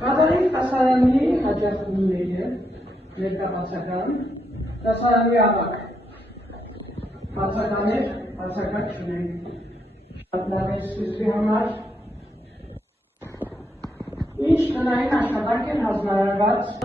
Կատարին հասարանի հաջողությունները ներկայացական, հասարանի ավակ, բացականներ, բացակակ չունենք, շատ լավ է սկիզբի համար, ինչ տնային աշխատանք են հանձնարարված,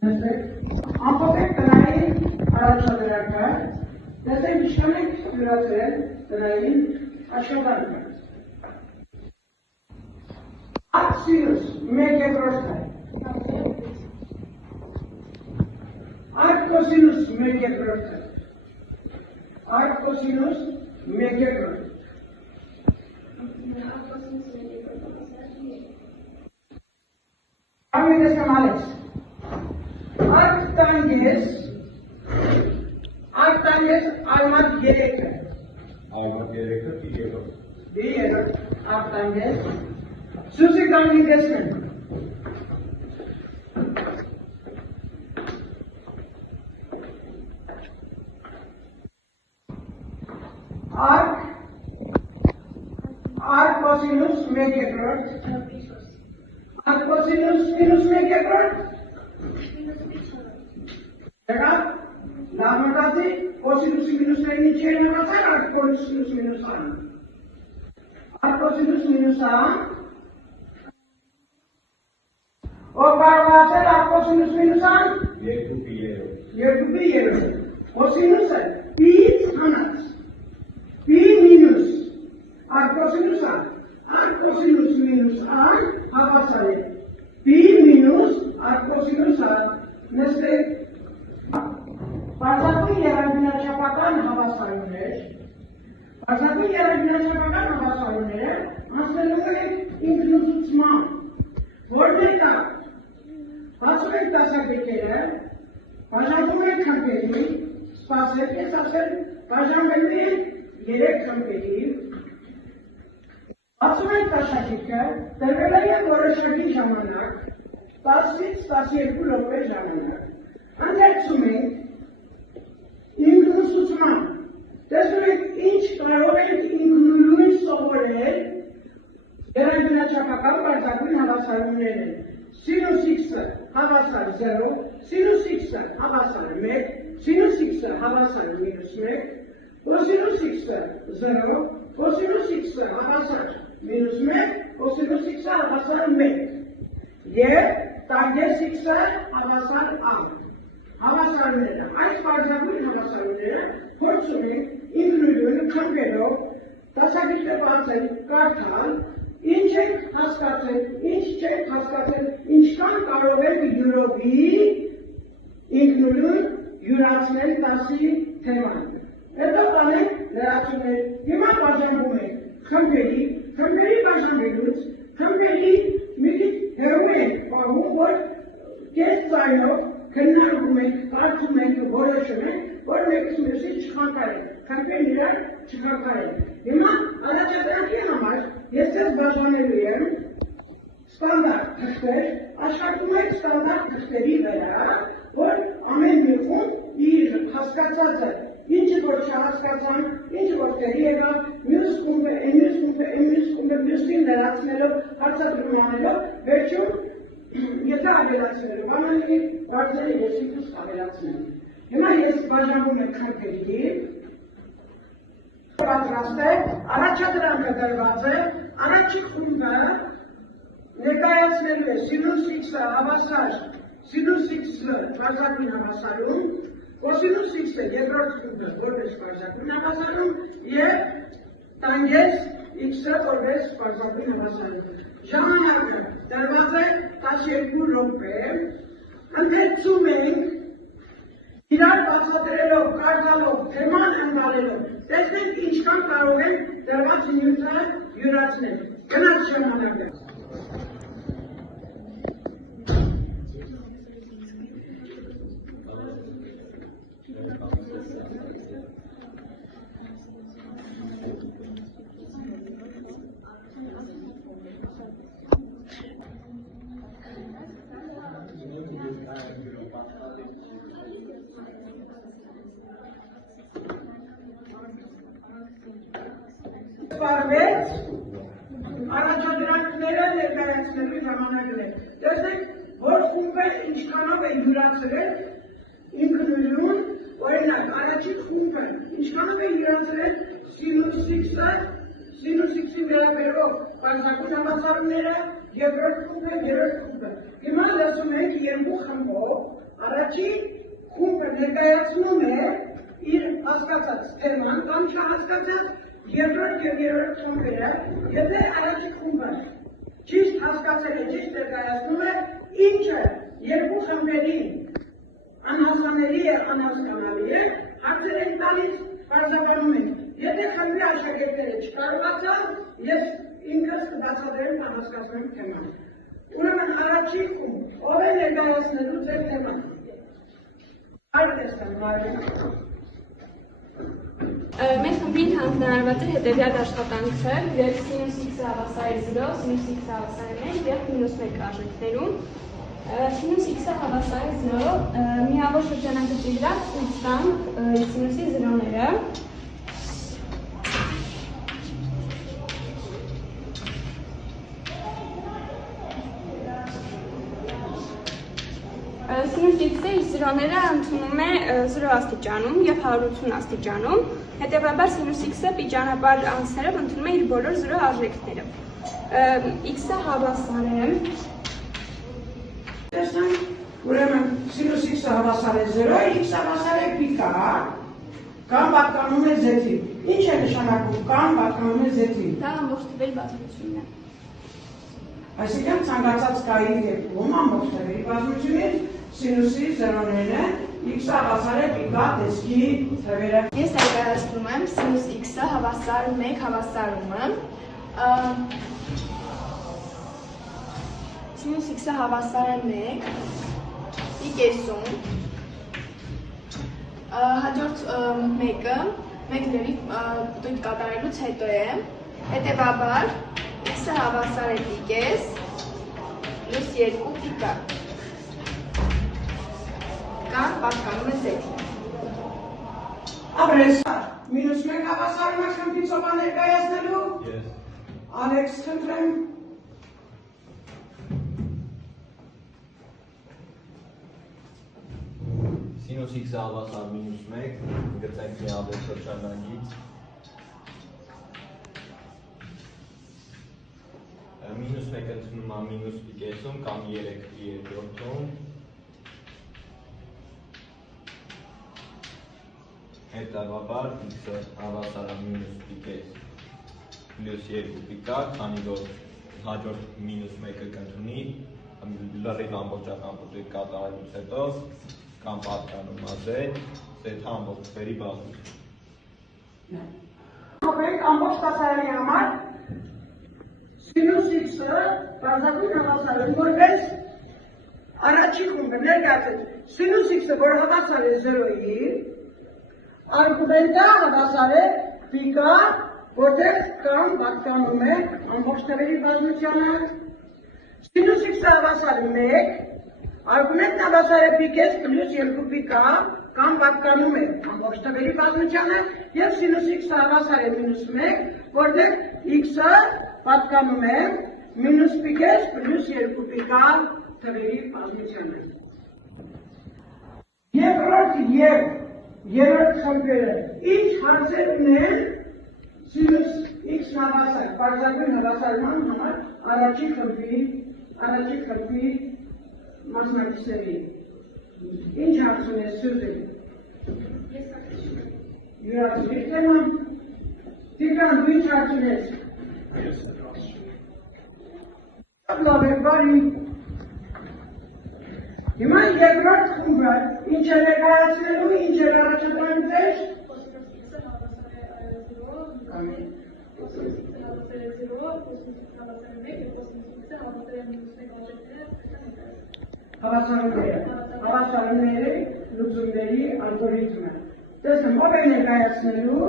ամփոփեք տնային առաջադրակը, դեսեք ինչքան եք յուրացրել տնային աշխատանքը։ Ակսինուս մեկ երկրորդը, արկոսինուս մեկ երկրորդը, արկոսինուս մեկ երկրորդը, Ամենես կմալես, արկտանգես այմատ երեքը, դի երոք, արկտանգես, Սուսի կանգի դեսնեն, արկոսինուս մեկ երկրորդ, արկոսինուս մինուս մեկ երկրորդ, եղավ, լավ մտածի, կոսինուսի մինուսների ինչ են մտածար, արկոսինուս մինուս ան, արկոսինուս մինուս ան, Ով կարողացել արկոսինուս մինուս ան, երկուպի երոք, կոսինուսը պիից հանած, պի մինուս, արկոսինուս ան, արկոսինուս մինուս ան, հավասար է, պի մինուս, արկոսինուս ան, նստեք, բարձակույն երագնաչապական հավասարումները, անցնելու են ինքնուսուցման, որտեղ կա, բացում եք դասակետերը, բաժանվում եք խմբերի, սպասեք ես ասել, բաժանվելու են 3 խմբերի, բացում եք դասակետը, տրվել է որոշակի ժամանակ, 10-ից 12 րոպե ժամանակ, ընդերցում եք ինքնուսուցման, տեսնում եք ինչ կարող եք ինքնուրույն սովորել երանգնաչափական բարձակույն հավասարումները, սինուս x-ը հավասար 0, սինուս x-ը հավասար 1, սինուս x-ը հավասար մինուս 1, կոսինուս x-ը 0, կոսինուս x-ը հավասար մինուս 1, կոսինուս x-ը հավասար 1, և տանգես x-ը հավասար ան, հավասարները, այս բարձակույն հավասարումները փորձում ենք ինքնուրույն խմբերով դասակիցը բացել, կարդալ, Ինչ եք հասկացել, ինչ չեք հասկացել, ինչքան կարող եք յուրովի ինքնուրույն յուրացնել դասի թեման։ Հետո կանենք լրացումներ, հիմա բաժանվում եք խմբերի բաժանվելուց, խմբերի մի քիչ հեռու եք պահում, որ կես ձայնով քննարկում եք, կարդում եք, որոշում եք, որ մեկից մյուսից չխանգարեք, խմբերն իրար չխանգարեք։ Հիմա առաջադրանքի համար ես ձեզ բաժանելու եմ ստանդարտ թղթեր, աշխատում եք ստանդարտ թղթերի վրա, որ ամեն մի խումբ իր հասկացածը, ինչը որ չհասկացան, ինչը որ տեղի եղավ, մյուս խումբը, մյուսին լրացնելով, հարցադրում անելով, վերջում եթե ավելացնելով, անալի բարձերը ես ինքս ավելացնեմ։ Հիմա ես բաժանվում եմ խմբերի, պատրաստ է, առաջադրանքը դրված է, առաջի խումբը ներկայացնելու է սինուս x-ը հավասար, սինուս x-ը բարձակույն հավասարում, կոսինուս x-ը երկրորդ խումբը որպես բարձակույն հավասարում և տանգես x-ը որպես բարձակույն հավասարում։ Ժամանակը դրված է 12 րոպե, ընթերցում ենք իրար բացատրելով, կարդալով, թեման ընկալելով, տեսնենք ինչքան կարող են դրված նյութը յուրացնել։ Գնաց ժամանակը։ սպառվեց առաջադրանքները ներկայացնելու ժամանակն է։ Տեսեք, որ խումբը ինչքանով է յուրացրել ինքնուրույն, օրինակ, առաջին խումբը ինչքանով է յուրացրել սինուս X-ի վերաբերող բարձրակուն համացարումները, երկրորդ խումբը։ Հիմա լսում ենք երկու խմբով, առաջին խումբը ներկայացնում է իր հասկացած թեման կամ չհասկացած երկրորդ և երրորդ խմբերը, եթե առաջին խումբը ճիշտ հասկացել է, ճիշտ ներկայացնում է, ինչը երկու խմբերի անհասկանալի է, անհասկանալի է, հարցեր են տալիս, պարզաբանում են։ Եթե խմբի աշակերտները չկարողացան, ես ինքս կբացատրեմ անհասկացնեմ թեման։ Ուրեմն առաջին խումբ, ով է ներկայացնելու ձեր թեման։ Արտեսան, Մարին։ Մեր խմբին հանձնարարված է հետևյալ աշխատանքը, երբ սինուս X-ը հավասար է 0, սինուս X-ը հավասար է 1 և մինուս 1 արժեքներում։ Սինուս X-ը հավասար է 0, միավոր շրջանակի վրա ցույց տանք սինուսի զրոները։ Սինուս X-ը իր զրոները ընդունում է 0 աստիճանում և 180 աստիճանում, հետևաբար սինուս X-ը պիճանաբար անցներով ընդունում է իր բոլոր 0 արժեքները։ X-ը հավասար է։ Տեսնենք, ուրեմն սինուս X-ը հավասար է 0, X-ը հավասար է պիկա, կամ պատկանում է Z-ի։ Ինչ է նշանակում կամ պատկանում է Z-ի։ Դա ամբողջ թվերի բազմությունն է։ Այսինքն ցանկացած կայի դեպքում ամբողջ թվերի բազմությունից սինուսի զրոները X-ը հավասար է պիկա տեսքի թվերը։ Ես ներկայացնում եմ սինուս X-ը հավասար 1 հավասարումը։ Սինուս X-ը հավասար է 1 ի կեսում։ Հաջորդ մեկը 1 լրի տույթ կատարելուց հետո է։ Հետևաբար X-ը հավասար է պիկես պլյուս 2 պիկա։ Կամ պատկանում է Z-ի։ Ապրես, մինուս 1 հավասարում է խմբիցովա ներկայացնելու։ Ես։ Ալեքս խնդրեմ։ Սինուս X-ը հավասար մինուս 1, գծենք միավոր շրջանագից։ Մինուս 1 ընդունում է մինուս պիկեսում կամ 3-ի երկրորդում։ Հետևաբար X-ը հավասար է մինուս պիկես պլյուս 2 պիկա, քանի որ հաջորդ մինուս 1-ը կընդունի լրիվ ամբողջական տույթ կատարելուց հետո կամ պատկանում է Z-ը ամբողջ թվերի բազմություն։ Հոբեք ամբողջ կասարանի համար սինուս X-ը բարձակուն հավասար է, որպես առաջին խումբը ներկայացել սինուս X-ը, որ հավասար է 0-ի, արգումենտը հավասար է պիկա, որտեղ կամ պատկանում է ամբողջ թվերի բազմությանը, սինուս X-ը հավասար է 1, արգումենտն հավասար է պիկես պլյուս 2 պիկա, կամ պատկանում է ամբողջ թվերի բազմությանը, և սինուս X-ը հավասար է մինուս 1, որտեղ X-ը պատկանում է մինուս պիկես պլյուս 2 պիկա թվերի բազմությանը։ Երկրորդ և երրորդ խմբերը ինչ հարցեր ունեն սինուս X հավասար, պարզագույն հավասարման համար առաջին խմբի մասնակիցների։ Ինչ հարց ունես Սյուզեն։ Յուրացրի թեման։ Տիգրան, դու ինչ հարց ունես։ Լավ է, բարի։ Հիմա երկրորդ խումբը ինչ է ներկայացնելու, ինչ է առաջադրանքներ։ Հավասարումների լուծումների ալգորիթմը։ Տեսնեմ, ով է ներկայացնելու,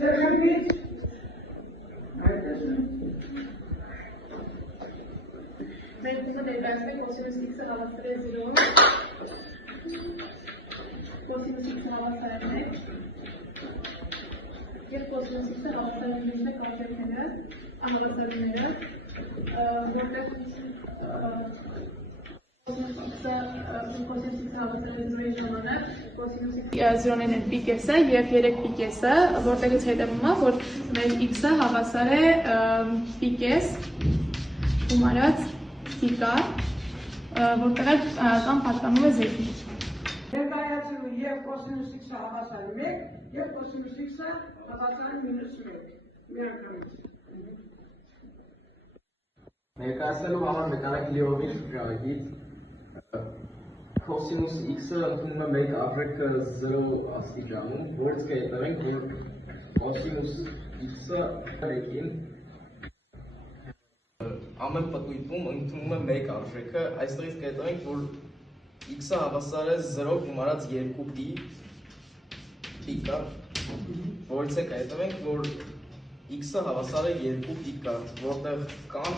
ձեր խմբից։ Մենք ուզում ներկայացնենք կոսինուս X-ը հավասար է 0, կոսինուս X-ը հավասար է 1 և կոսինուս X-ը հավասար է մինուս 1 արժեքները, անհավասարումները, որտեղ զրոներն են պիկեսը և 3 պիկեսը, որտեղից հետևում է, որ մեր x-ը հավասար է պիկես գումարած պիկա, որտեղ կամ պատկանում է z-ին։ Ներկայացնում և կոսինուս x-ը հավասար 1 և կոսինուս x-ը հավասար մինուս 1։ Մի անգամից։ Ներկայացնելու համար մեխանիկի լիովին շրջանագիծ կոսինուս x-ը ընդունում է մեկ արժեքը 0 աստիճանում, որից կհետևենք, որ կոսինուս x-ը 3-ին ամեն պտույտում ընդունում է մեկ արժեքը, այստեղից կհետևենք, որ x-ը հավասար է 0 գումարած 2 պիկա, որից կհետևենք, որ x-ը հավասար է 2 պիկա, որտեղ կան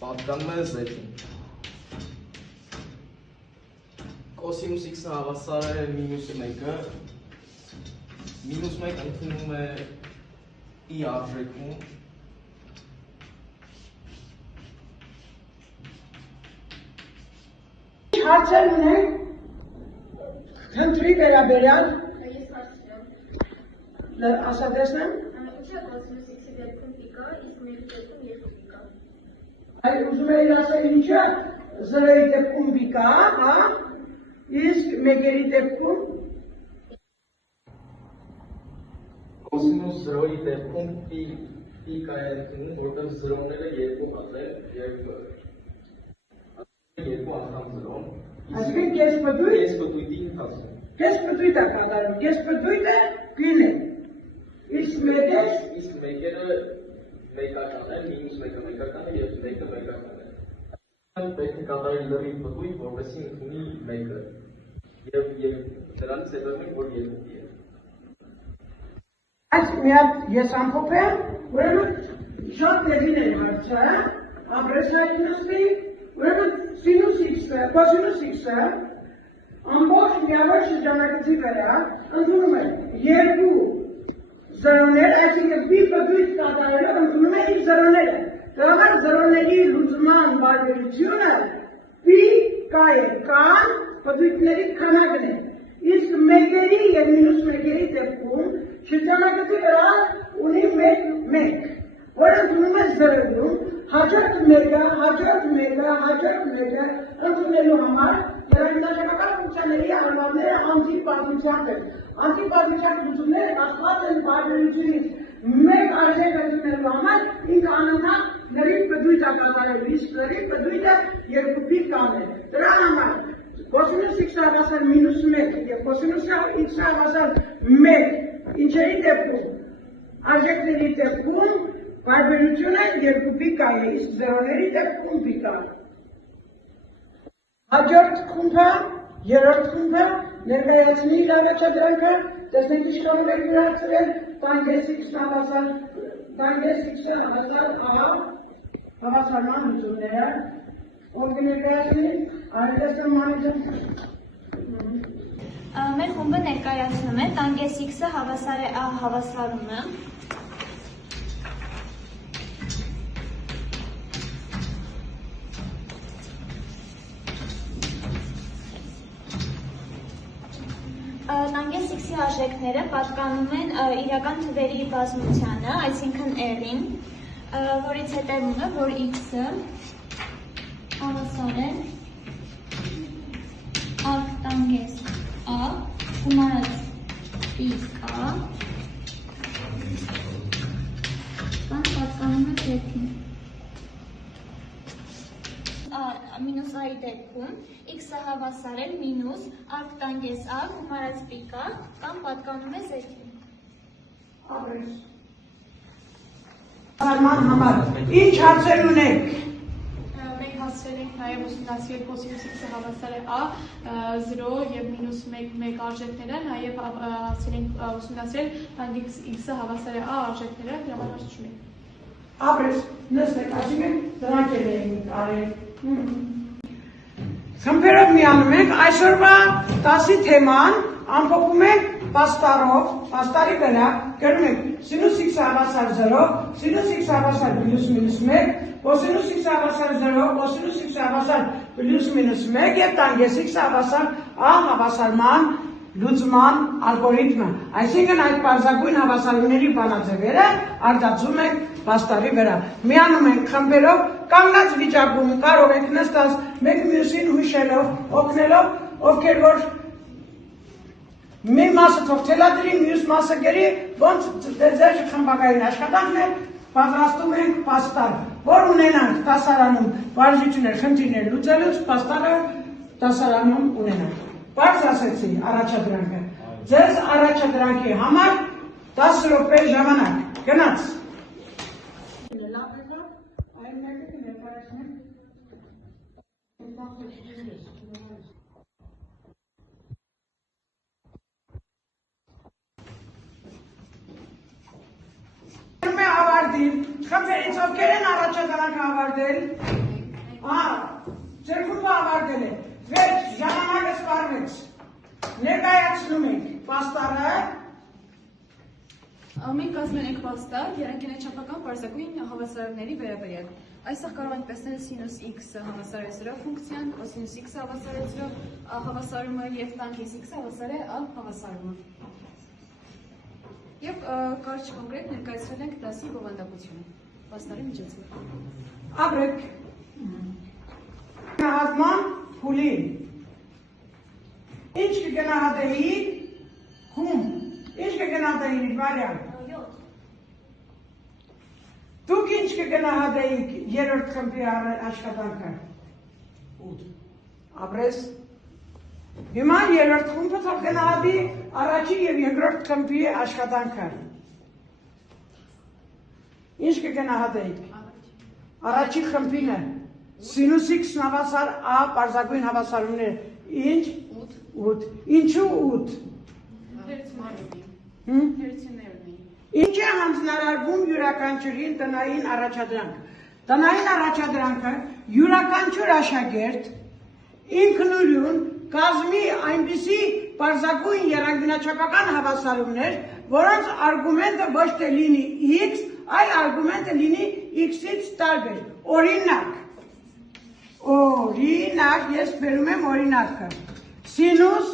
պատկանում է z-ին։ Կոսինուս x-ը հավասար է մինուս 1-ը, մինուս 1 ընդունում է p արժեքում, Հարցեր ունենք, խնդրի վերաբերյալ, ասա տեսնեմ, այլ ուզում էիր ասել ինչը, 0-ի դեպքում պիկա, հա, իսկ մեկերի դեպքում, կոսինուս 0-ի դեպքում պիկա է ընդունում, որտեղ 0-ները 2 հատ է և 2 անգամ 0-ն, այսինքն կես պտույտ, պտույտի ընթացքում։ կես պտույտ է կատարում, կես պտույտը գին է, իսկ մեկերը մեկական են, մինուս 1-ը մեկական է և 1-ը մեկական է։ Պետք է կատարի լրիվ պտույտ, որպեսզի ընդունի 1-ը և դրանից հետևենք, որ 2 է։ Այս մի հատ ես ամփոփեմ, ուրեմն շատ դեպին է հարցը, ապրեսային նստի, ուրեմն սինուս x-ը, կոսինուս x-ը, ամբողջ միավոր շրջանակցի վրա ընդունում է 2 զրոներ, այսինքն պի պտույտ կատարելով ընդունում է իր զրոները։ Դրա համար զրոների լուծման բարբերությունը պի կա է, կան պտույտների քանակն է։ Իսկ մեկերի և մինուս մեկերի դեպքում շրջանակցի վրա ունի 1, որ ընդունում է զրոնում, հաջորդ մեկը ընդունելու համար երաժշտական ֆունկցիաների արմատները անտիպատությամբ են։ Անտիպատությամբ լուծումները կախված են բարբերությունից։ Մեկ արժեք ընդունելու համար ինքը անընդհատ լրիվ պտույտ է կատարելու, իսկ լրիվ պտույտը 2 պիկան է։ Դրա համար կոսինուս x-ը հավասար մինուս 1 և կոսինուս x-ը հավասար 1 ինչերի դեպքում, արժեքների դեպքում բարբերությունը 2 պիկա է, իսկ զրոների դեպքում պիկա։ Հաջորդ խումբը, երրորդ խումբը, ներկայացնի իր առաջադրանքը, տեսնենք ինչքանով եք յուրացրել, տանգես x-ը հավասար հավասարման լուծումները, ով կներկայացնի, արելեսն մանիջը։ Մեր խումբը ներկայացնում է տանգես x-ը հավասար է a հավասարումը, տանգես x-ի արժեքները պատկանում են իրական թվերի բազմությանը, այսինքն r-ին, որից հետևում է, որ x-ը հավասար է արկ տանգես a գումարած պիկա կամ պատկանում է z-ին։ Մինուս a-ի դեպքում x-ը հավասար է մինուս արկ տանգես a գումարած պիկա կամ պատկանում է z-ին։ Ապրես։ Հարման համար, ինչ հարցեր ունենք։ Մենք հասցրել ենք նաև ուսումնասիրել կոսինուս x-ը հավասար է a, 0 և մինուս 1 արժեքները, նաև հասցրել ենք ուսումնասիրել տանգես x-ը հավասար է a արժեքները, դրա համար հարց չունենք։ Ապրես, նստեք, այսինքն դրանք էլ էինք արել։ Խմբերով միանում ենք, այսօրվա 10-ի թեման ամփոփում ենք պաստարի վրա գրում ենք սինուս x-ը հավասար 0, սինուս x-ը հավասար պլյուս մինուս 1, կոսինուս x-ը հավասար 0, կոսինուս x-ը հավասար պլյուս մինուս 1 եւ տանգես x-ը հավասար a հավասարման լուծման ալգորիթմը։ Այսինքն այդ պարզագույն հավասարումների բանաձևերը արտացում ենք պաստարի վրա։ Միանում ենք խմբերով, կանգնած վիճակում կարող ենք նստած մեկ մյուսին հուշելով, օգնելով, ովքեր որ մի մասը թող թելադրի, մյուս մասը գերի, ոնց ձեր խմբակային աշխատանքն է, պատրաստում ենք պաստար, որ ունենանք դասարանում վարժություններ, խնդիրներ լուծելուց, պաստարը դասարանում ունենանք։ Պարզ ասեցի առաջադրանքը, ձեզ առաջադրանքի համար 10 րոպե ժամանակ, գնաց։ Խմբերից ովքեր են առաջադրանքը ավարտել, ձեր խումբը ավարտել է, վերջ, ժամանակը սպառվեց, ներկայացնում ենք պաստարը։ Մենք կազմել ենք պաստար երանգենաչափական պարզագույն հավասարումների վերաբերյալ։ Այստեղ կարող ենք տեսնել սինուս x-ը հավասար է 0 ֆունկցիան, կոսինուս x-ը հավասար է 0 հավասարումը եւ տանգես x-ը հավասար է a հավասարումը։ Եվ կարճ կոնկրետ ներկայացրել ենք դասի բովանդակությունը պաստարի միջոցով։ Ապրեք գնահատման փուլի ինչ կգնահատեի խումբ, ինչ կգնահատեի Մարիամ, դուք ինչ կգնահատեիք երրորդ խմբի աշխատանքը, ապրես հիմա երրորդ խումբը թող գնահատի առաջին և երկրորդ խմբի աշխատանքը։ Ինչ կգնահատեիք։ Առաջին խմբինը սինուս x-ն հավասար a պարզագույն հավասարումներ։ Ինչ։ 8։ Ինչու 8։ Ինչ է հանձնարարվում յուրաքանչյուրին տնային առաջադրանք։ Տնային առաջադրանքը յուրաքանչյուր աշակերտ ինքնուրույն կազմի այնպիսի պարզագույն եռանկյունաչափական հավասարումներ, որոնց արգումենտը ոչ թե լինի x, այլ արգումենտը լինի x-ից տարբեր։ Օրինակ, ես բերում եմ օրինակը։ Սինուս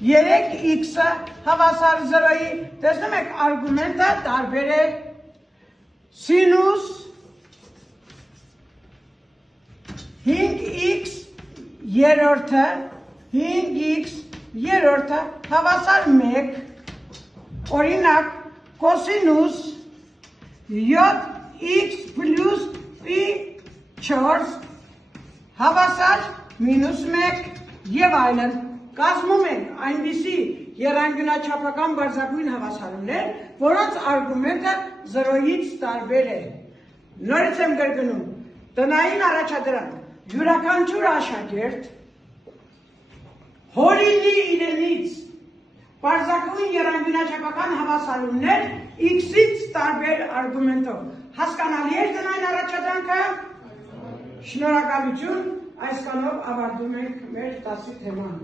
3x-ը հավասար 0-ի, տեսնում եք արգումենտը տարբեր է։ Սինուս 5x երորդը, 5x երորդը հավասար 1, օրինակ, կոսինուս 7x պլյուս պի 4 հավասար մինուս 1 և այլն, կազմում ենք այնպիսի եռանկյունաչափական բարձրագույն հավասարումներ, որոնց արգումենտը 0-ից տարբեր է։ Նորից եմ կրկնում, տնային առաջադրանք, յուրաքանչյուր աշակերտ հորինի իրենից պարզագույն եռանկյունաչափական հավասարումներ x-ից տարբեր արգումենտով։ Հասկանալի է տնային առաջադրանքը։ Շնորհակալություն, այսքանով ավարտում ենք մեր դասի թեման։